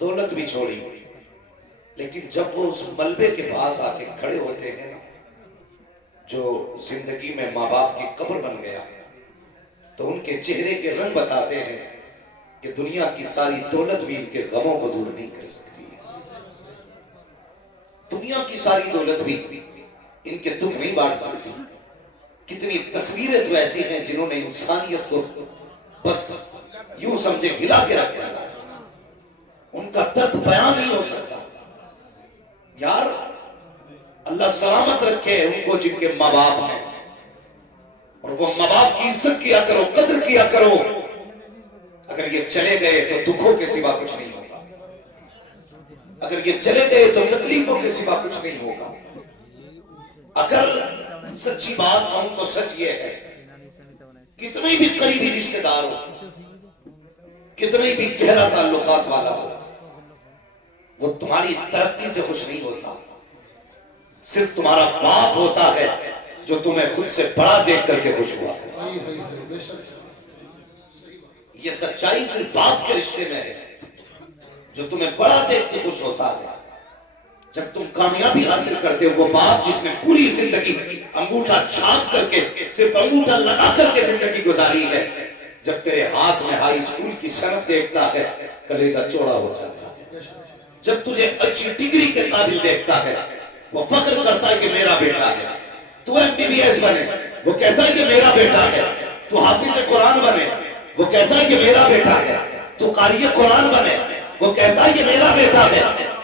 دولت بھی چھوڑی، لیکن جب وہ اس ملبے کے پاس آ کے کھڑے ہوتے ہیں نا جو زندگی میں ماں باپ کی قبر بن گیا، تو ان کے چہرے کے رنگ بتاتے ہیں کہ دنیا کی ساری دولت بھی ان کے غموں کو دور نہیں کر سکتی ہے، دنیا کی ساری دولت بھی ان کے دکھ نہیں بانٹ سکتی۔ کتنی تصویریں تو ایسی ہیں جنہوں نے انسانیت کو بس یوں سمجھے ہلا کے رکھ دیا، ان کا درد بیان نہیں ہو سکتا۔ یار اللہ سلامت رکھے ان کو جن کے ماں باپ ہیں، اور وہ ماں باپ کی عزت کیا کرو، قدر کیا کرو۔ اگر یہ چلے گئے تو دکھوں کے سوا کچھ نہیں ہوگا، اگر یہ چلے گئے تو تکلیفوں کے سوا کچھ نہیں ہوگا۔ اگر سچی بات کہوں تو سچ یہ ہے، کتنے بھی قریبی رشتہ دار ہو، کتنے بھی گہرا تعلقات والا ہو، وہ تمہاری ترقی سے خوش نہیں ہوتا۔ صرف تمہارا باپ ہوتا ہے جو تمہیں خود سے بڑا دیکھ کر کے خوش ہوا کرتا ہے۔ یہ سچائی صرف باپ کے رشتے میں ہے جو تمہیں بڑا دیکھ کے خوش ہوتا ہے۔ جب تم کامیابی حاصل کرتے ہو، وہ باپ جس نے پوری زندگی انگوٹھا چھاپ کر کے، صرف انگوٹھا لگا کر کے زندگی گزاری ہے، جب تیرے ہاتھ میں ہائی اسکول کی سند دیکھتا ہے کلیجہ چوڑا ہو جاتا ہے۔ جب تجھے اچھی ڈگری کے قابل دیکھتا ہے وہ فخر کرتا ہے کہ میرا بیٹا ہے۔ تو MBBS بنے، وہ کہتا ہے کہ میرا بیٹا ہے۔ تو حافظ قرآن بنے، وہ کہتا ہے کہ میرا بیٹا ہے۔ تو قاری قرآن بنے، وہ کہتا ہے کہ میرا بیٹا ہے۔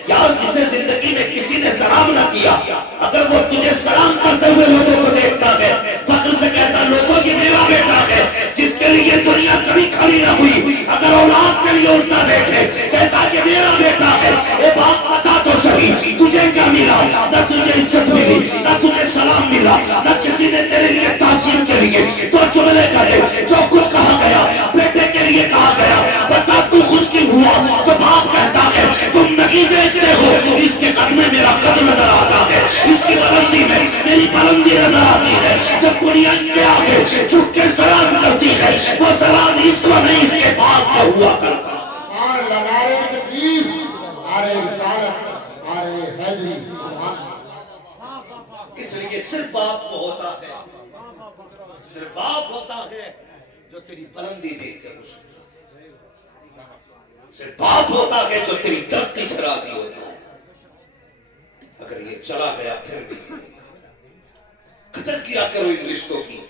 یار جسے زندگی میں کسی نے سلام نہ کیا، اگر وہ تجھے سلام کرتے ہوئے لوگوں کو دیکھتا ہے فخر سے کہتا لوگوں یہ میرا بیٹا ہے۔ جس کے لیے دنیا کبھی کھڑی نہ ہوئی، اگر اولاد کے لیے اٹھتا دیکھے کہتا یہ میرا بیٹا ہے۔ اے باپ بتا تو صحیح تجھے کیا ملا؟ نہ تجھے عزت ملی، نہ تجھے سلام ملا، نہ کسی نے تیرے لیے تعظیم کے لیے تو جملے کہے جو کچھ کہا گیا بیٹے کے لیے کہا گیا۔ بتا تو خوش کیوں ہوا؟ تو باپ کہتا ہے تم نہیں دیکھتے ہو، اس کے قد میں میرا قد نظر آتا ہے، اس کی بلندی میں میری بلندی نظر آتی ہے۔ جب دنیا اس کے آگے جھک کے سلام کرتی ہے وہ سلام اس کو نہیں اس کے باپ کو ہوا کرتا۔ سبحان اللہ، نعرہ تکبیر، نعرہ رسالت، نعرہ حیدری، سبحان اللہ۔ اس لیے صرف باپ کو ہوتا ہے، صرف باپ ہوتا ہے جو تیری بلندی دیکھ کر خوش ہوتا ہے، صرف باپ ہوتا ہے جو تیری ترقی سے راضی ہوتا ہے۔ اگر یہ چلا گیا پھر نہیں ملے گا۔ قدر کیا کرو ان رشتوں کی،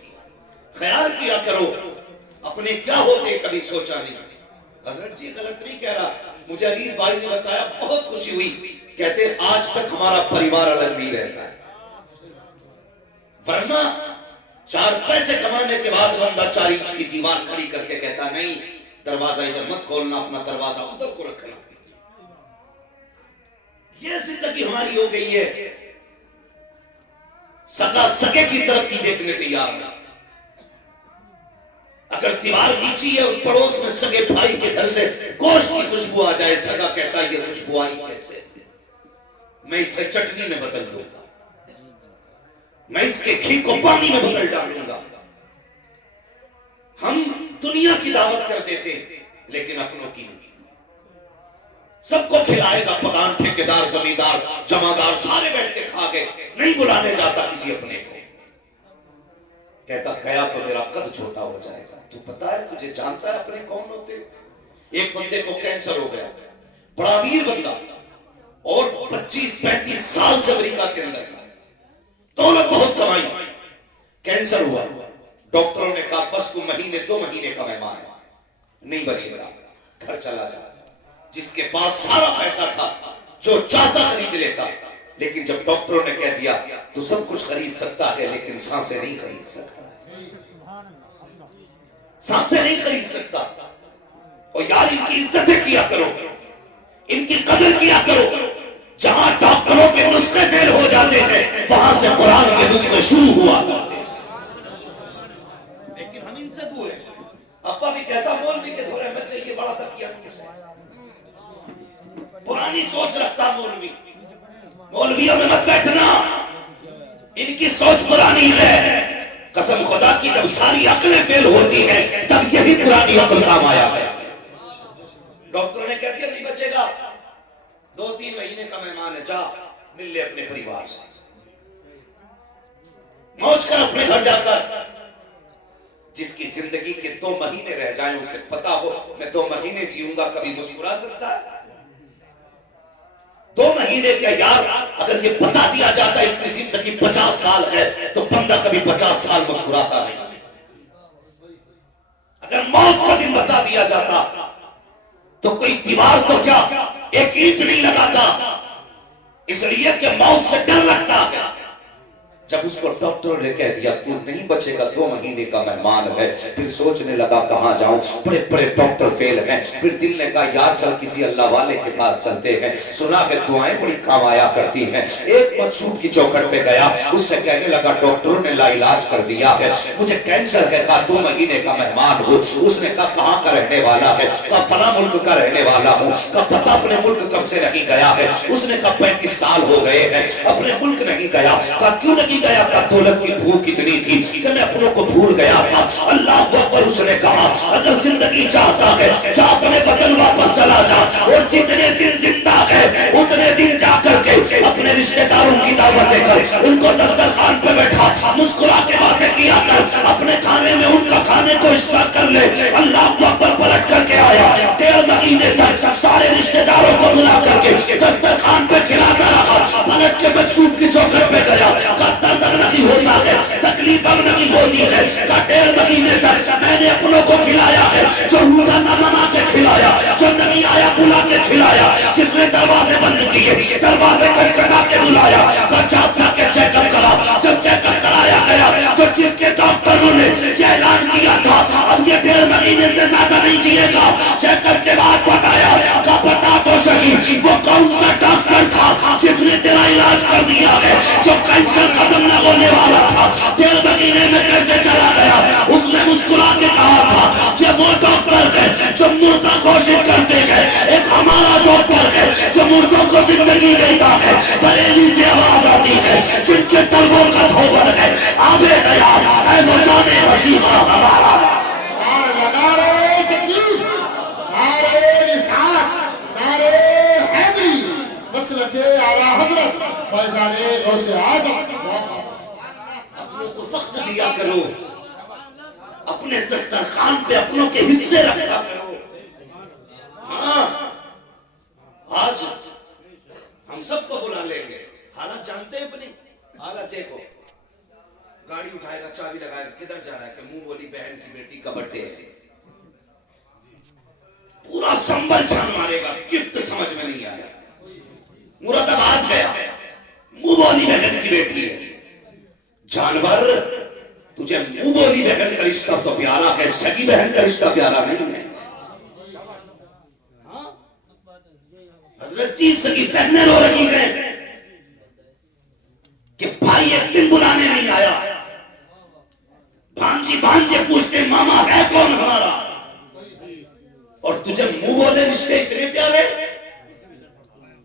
خیال کیا کرو اپنے کیا ہوتے کبھی سوچا نہیں۔ حضرت جی غلط نہیں کہہ رہا، مجھے عزیز بھائی نے بتایا بہت خوشی ہوئی، کہتے آج تک ہمارا پریوار الگ نہیں رہتا ہے، ورنہ 4 پیسے کمانے کے بعد بندہ 4 انچ کی دیوار کھڑی کر کے کہتا نہیں دروازہ ادھر مت کھولنا، اپنا دروازہ ادھر کو رکھنا۔ یہ زندگی ہماری ہو گئی ہے، سگا سگے کی ترقی دیکھنے تیار نہیں۔ اگر دیوار نیچی ہے اور پڑوس میں سگے بھائی کے گھر سے گوشت کی خوشبو آ جائے، سگا کہتا ہے یہ خوشبو آئی کیسے؟ میں اسے چٹنی میں بدل دوں گا، میں اس کے گھی کو پانی میں بدل ڈالوں گا۔ ہم دنیا کی دعوت کر دیتے لیکن اپنوں کی نہیں۔ سب کو کھلائے گا، پگان ٹھیکیدار زمیندار جمعدار سارے بیٹھ کے کھا گئے، نہیں بلانے جاتا کسی اپنے کو۔ کہتا گیا تو میرا قد چھوٹا ہو جائے گا۔ تو پتا ہے تجھے جانتا ہے اپنے کون ہوتے؟ ایک بندے کو کینسر ہو گیا، بڑا امیر بندہ اور 25-35 سال سے امریکہ کے اندر تھا، دولت بہت کمائی، کینسر ہوا۔ ڈاکٹروں نے کہا بس تو مہینے 2 مہینے کا مہمان ہے، نہیں بچے گا، گھر چلا جا۔ جس کے پاس سارا پیسہ تھا جو چاہتا خرید لیتا، لیکن جب ڈاکٹروں نے کہہ دیا تو سب کچھ خرید سکتا ہے لیکن سانسیں نہیں خرید سکتا، سانسیں نہیں خرید سکتا۔ اور یار ان کی عزتیں کیا کرو، ان کی قدر کیا کرو۔ جہاں ڈاکٹروں کے نسخے فیل ہو جاتے ہیں وہاں سے قرآن کے نسخے شروع ہوا کرتے ہیں، لیکن ہم ان سے دور ہیں۔ ابا بھی کہتا مولوی کے دھورے میں چاہیے بڑا تکیہ سے، پرانی سوچ رکھتا مولوی، مولویوں میں مت بیٹھنا، ان کی سوچ پرانی ہے۔ قسم خدا کی جب ساری عقلیں فیل ہوتی ہیں تب یہی پرانی عقل کام آیا کرتی ہے۔ ڈاکٹر نے کہہ دیا نہیں بچے گا، 2-3 مہینے کا مہمان ہے، جا مل لے اپنے پریوار سے، موج کر اپنے گھر جا کر۔ جس کی زندگی کے 2 مہینے رہ جائیں اسے پتا ہو میں 2 مہینے جیوں گا، کبھی مسکرا سکتا ہے؟ 2 مہینے کیا یار، اگر یہ بتا دیا جاتا ہے اس کی زندگی 50 سال ہے تو بندہ کبھی 50 سال مسکراتا نہیں۔ اگر موت کا دن بتا دیا جاتا تو کوئی دیوار تو کیا ایک اینٹ نہیں لگاتا، اس لیے کہ موت سے ڈر لگتا ہے۔ جب اس کو ڈاکٹر نے کہہ دیا تو نہیں بچے گا، 2 مہینے کا مہمان ہے، پھر سوچنے لگا کہاں جاؤں، بڑے بڑے ڈاکٹر فیل ہیں، پھر دل نے کہا یار چل کسی اللہ والے کے پاس چلتے ہیں، سنا کہ دعائیں بڑی کام آیا کرتی ہیں۔ ایک مقصود کی چوکھٹ پہ گیا، اس سے کہنے لگا ڈاکٹروں نے لا علاج کر دیا ہے، مجھے کینسر ہے، کہا 2 مہینے کا مہمان ہو۔ اس نے کہا کہاں کا رہنے والا ہے، کہا فلاں ملک کا رہنے والا ہوں، کہا پتہ اپنے ملک کب سے نہیں گیا ہے؟ اس نے کہا 35 سال ہو گئے ہیں اپنے ملک نہیں گیا۔ کہا کیوں نہیں گیا؟ تھا دولت کی بھوک اتنی تھی کہ میں اپنوں کو بھول گیا تھا۔ اللہ اکبر، اس نے کہا اگر زندگی چاہتا ہے جا اپنے وطن واپس چلا جا، اور جتنے دن زندہ ہے اتنے دن جا کر کے اپنے رشتہ داروں کی دعوتیں کر، ان کو دسترخوان پہ بیٹھا مسکرا کے باتیں کیا کر، اپنے کھانے میں ان کا کھانے کو حصہ کر لے۔ اللہ اکبر، پلٹ کر کے آیا، 1.5 مہینے تک سارے رشتہ داروں کو بلا کر کے دسترخوان پہ کھلاتا رہا۔ پلٹ کے مقصود کی چوکھٹ پہ گیا، نہیں ہوتا ہے، تکلیف اب نہیں ہوتی ہے، کا 1.5 مہینے تک میں نے اپنوں کو کھلایا ہے، جو روٹا نہ منا کے کھلایا، جو نہیں آیا بلا کے کھلایا، جس نے دروازے بند کیے دروازے کھٹکھٹا کے بلایا، جا کے چیک اپ کرا۔ جب چیک اپ کرایا گیا تو جس کے ڈاکٹروں نے یہ اعلان کیا تھا اب یہ 1.5 مہینے سے زیادہ نہیں جیے گا، چیک اپ کے بعد بتایا کہ بتا تو صحیح وہ کون سا ڈاکٹر تھا جس نے تیرا علاج کر دیا ہے، جو کینسر ختم نہ ہونے والا تھا 1.5 مہینے میں کیسے چلا گیا؟ اس نے مسکرا کے کہا تھا یہ وہ ڈاکٹر ہے جو مردہ گھوشت کرتے ہیں، ایک ہمارا ڈاکٹر ہے جو مردوں کو زندگی دیتا ہے، بریلی سے آواز آتی ہے جن کے طلبوں کا دھوبر ہے آبے خیال ہے وہ جانے مسیحا ہمارا۔ نعرہ تکبیر، نعرہ رسالت، نعرہ حیدری، مسلک اعلیٰ حضرت فیضان غوث اعظم۔ اپنوں کو وقت دیا کرو، اپنے دسترخوان پہ اپنوں کے حصے رکھا کرو۔ ہاں آج ہم سب کو بلا لیں گے، حالت جانتے ہیں اپنی حالت دیکھو، گاڑی اٹھائے گا چابی لگائے گا، کدھر جا رہا ہے کہ منہ بولی بہن کی بیٹی کا برتھڈے ہے، پورا سنبل چھان مارے گا، گفٹ سمجھ میں نہیں آیا، مراد آباد گیا، منہ بولی بہن کی بیٹی ہے۔ جانور، تجھے منہ بولی بہن کا رشتہ تو پیارا ہے، سگی بہن کا رشتہ پیارا نہیں ہے۔ حضرت جی سگی بہنیں رو رہی ہیں کہ بھائی ایک دن بلانے نہیں آیا، بھانجی بھانجے پوچھتے ماما ہے کون ہمارا، اور تجھے منہ بولے رشتے اتنے پیارے۔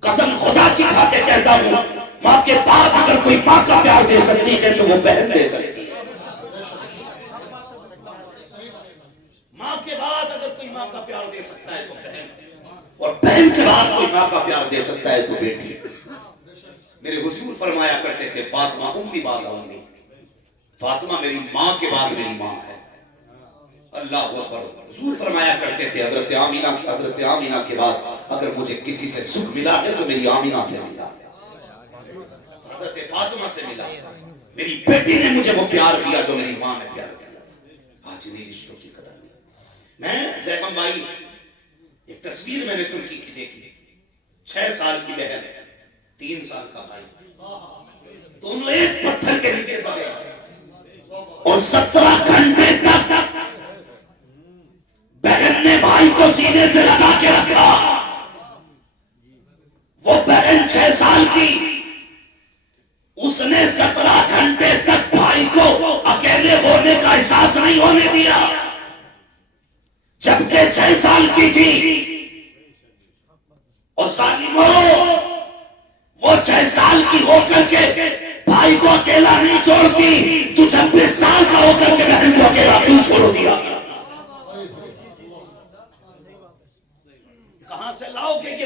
قسم خدا کی کھا کے کہتا ہوں، ماں کے بعد اگر کوئی ماں کا پیار دے سکتی ہے تو وہ بہن دے سکتی ہے۔ ماں کے بعد اگر کوئی ماں کا پیار دے سکتا ہے تو بہن، اور بہن کے بعد کوئی ماں کا پیار دے سکتا ہے تو بیٹی۔ میرے حضور فرمایا کرتے تھے فاطمہ امی بعد امی، فاطمہ میری ماں کے بعد میری ماں ہے۔ اللہ اکبر، حضور فرمایا کرتے تھے حضرت آمینہ کے بعد اگر مجھے کسی سے سکھ ملا ہے تو میری آمینہ سے ملا، حضرت فاطمہ سے ملا، میری بیٹی نے مجھے وہ پیار دیا جو میری ماں نے پیار دیا تھا۔ آج انہیں رشتوں کی قدر نہیں۔ میں زیغم بھائی، ایک تصویر میں نے ترکی کی دیکھی، 6 سال کی بہن، 3 سال کا بھائی، دونوں ایک پتھر کے نیچے دبے اور 17 گھنٹے تک بہن نے بھائی کو سینے سے لگا کے رکھا۔ وہ بہن 6 سال کی، اس نے 17 گھنٹے تک بھائی کو اکیلے ہونے کا احساس نہیں ہونے دیا، جبکہ 6 سال کی تھی۔ اور ظالموں، وہ 6 سال کی ہو کر کے بھائی کو اکیلا نہیں چھوڑتی، تو 26 سال کا ہو کر کے بہن کو اکیلا کیوں چھوڑ دیا؟ کہاں سے لاؤ گے یہ